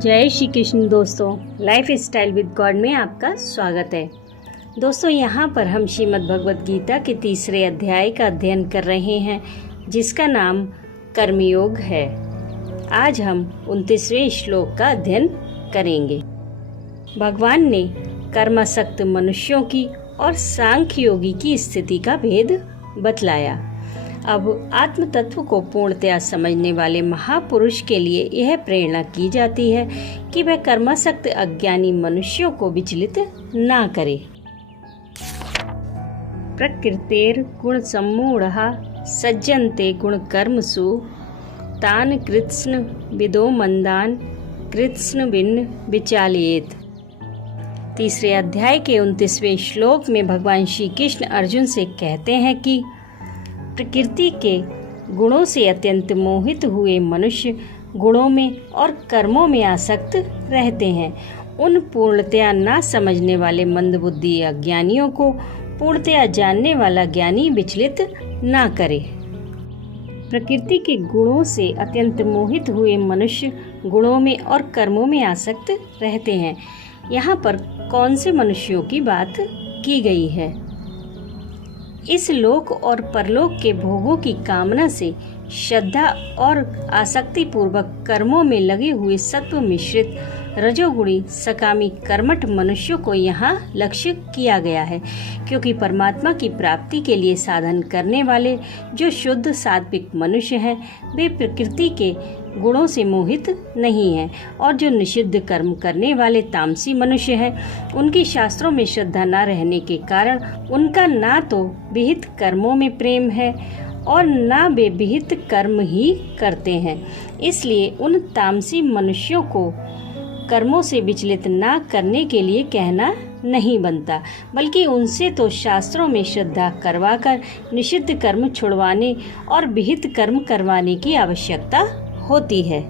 जय श्री कृष्ण दोस्तों, life style with God में आपका स्वागत है। दोस्तों, यहाँ पर हम श्रीमद् भगवद गीता के तीसरे अध्याय का अध्ययन कर रहे हैं, जिसका नाम कर्मयोग है। आज हम 29वें श्लोक का अध्ययन करेंगे। भगवान ने कर्मासक्त मनुष्यों की और सांख्य योगी की स्थिति का भेद बतलाया। अब आत्म तत्व को पूर्णतया समझने वाले महापुरुष के लिए यह प्रेरणा की जाती है कि वह कर्मासक्त अज्ञानी मनुष्यों को विचलित ना करे। प्रकृतेर गुण सम्मूढ़ः सज्जन्ते गुण कर्मसु तान कृत्स्न विदो मंदान कृत्स्न भिन्न विचालयेत। तीसरे अध्याय के 29वें श्लोक में भगवान श्री कृष्ण अर्जुन से कहते हैं कि प्रकृति के गुणों से अत्यंत मोहित हुए मनुष्य गुणों में और कर्मों में आसक्त रहते हैं। उन पूर्णतया ना समझने वाले मंदबुद्धि अज्ञानियों को पूर्णतया जानने वाला ज्ञानी विचलित ना करे। प्रकृति के गुणों से अत्यंत मोहित हुए मनुष्य गुणों में और कर्मों में आसक्त रहते हैं। यहाँ पर कौन से मनुष्यों की बात की गई है? इस लोक और परलोक के भोगों की कामना से श्रद्धा और आसक्ति पूर्वक कर्मों में लगे हुए सत्व मिश्रित रजोगुणी सकामी कर्मठ मनुष्यों को यहाँ लक्ष्य किया गया है, क्योंकि परमात्मा की प्राप्ति के लिए साधन करने वाले जो शुद्ध सात्विक मनुष्य हैं, वे प्रकृति के गुणों से मोहित नहीं हैं, और जो निषिद्ध कर्म करने वाले तामसी मनुष्य हैं, उनकी शास्त्रों में श्रद्धा न रहने के कारण उनका ना तो विहित कर्मों में प्रेम है और ना वे विहित कर्म ही करते हैं। इसलिए उन तामसी मनुष्यों को कर्मों से विचलित ना करने के लिए कहना नहीं बनता, बल्कि उनसे तो शास्त्रों में श्रद्धा करवाकर निषिद्ध कर्म छुड़वाने और विहित कर्म करवाने की आवश्यकता होती है।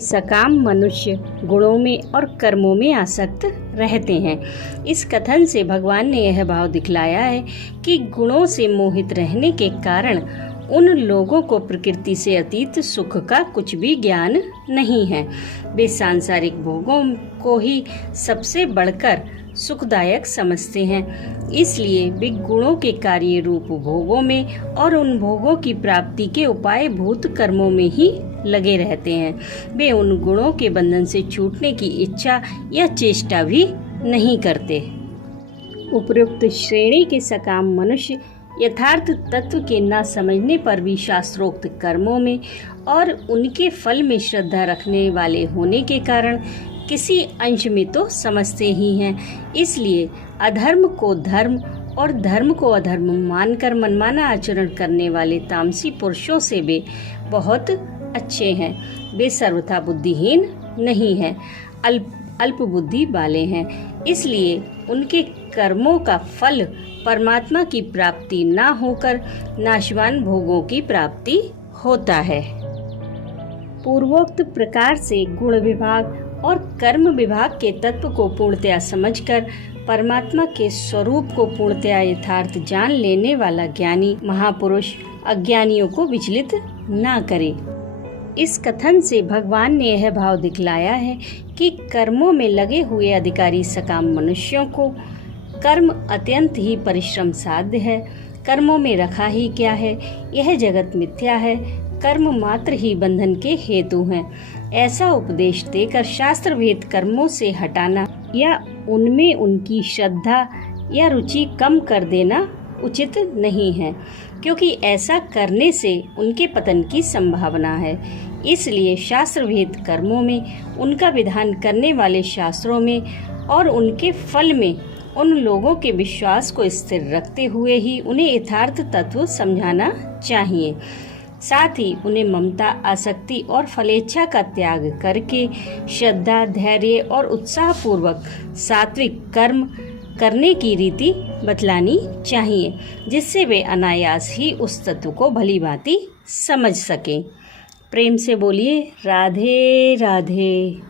सकाम मनुष्य गुणों में और कर्मों में आसक्त रहते हैं। इस कथन से भगवान ने यह भाव दिखलाया है कि गुणों से मोहित रहने के कारण उन लोगों को प्रकृति से अतीत सुख का कुछ भी ज्ञान नहीं है। वे सांसारिक भोगों को ही सबसे बढ़कर सुखदायक समझते हैं। इसलिए वे गुणों के कार्य रूप भोगों में और उन भोगों की प्राप्ति के उपाय भूत कर्मों में ही लगे रहते हैं। वे उन गुणों के बंधन से छूटने की इच्छा या चेष्टा भी नहीं करते। उपयुक्त श्रेणी के सकाम मनुष्य यथार्थ तत्व के न समझने पर भी शास्त्रोक्त कर्मों में और उनके फल में श्रद्धा रखने वाले होने के कारण किसी अंश में तो समझते ही हैं। इसलिए अधर्म को धर्म और धर्म को अधर्म मानकर मनमाना आचरण करने वाले तामसी पुरुषों से वे बहुत अच्छे हैं। वे सर्वथा बुद्धिहीन नहीं हैं, अल्प बुद्धि वाले हैं। इसलिए उनके कर्मों का फल परमात्मा की प्राप्ति ना होकर नाशवान भोगों की प्राप्ति होता है। पूर्वोक्त प्रकार से गुण विभाग और कर्म विभाग के तत्व को पूर्णतया समझकर परमात्मा के स्वरूप को पूर्णतया यथार्थ जान लेने वाला ज्ञानी महापुरुष अज्ञानियों को विचलित ना करे। इस कथन से भगवान ने यह भाव दिखलाया है कि कर्मों में लगे हुए अधिकारी सकाम मनुष्यों को कर्म अत्यंत ही परिश्रम साध्य है। कर्मों में रखा ही क्या है, यह जगत मिथ्या है, कर्म मात्र ही बंधन के हेतु हैं। ऐसा उपदेश देकर शास्त्र भेद कर्मों से हटाना या उनमें उनकी श्रद्धा या रुचि कम कर देना उचित नहीं है, क्योंकि ऐसा करने से उनके पतन की संभावना है। इसलिए शास्त्र भेद कर्मों में उनका विधान करने वाले शास्त्रों में और उनके फल में उन लोगों के विश्वास को स्थिर रखते हुए ही उन्हें यथार्थ तत्व समझाना चाहिए। साथ ही उन्हें ममता, आसक्ति और फलेच्छा का त्याग करके श्रद्धा, धैर्य और उत्साह पूर्वक सात्विक कर्म करने की रीति बतलानी चाहिए, जिससे वे अनायास ही उस तत्व को भली भांति समझ सकें। प्रेम से बोलिए राधे राधे।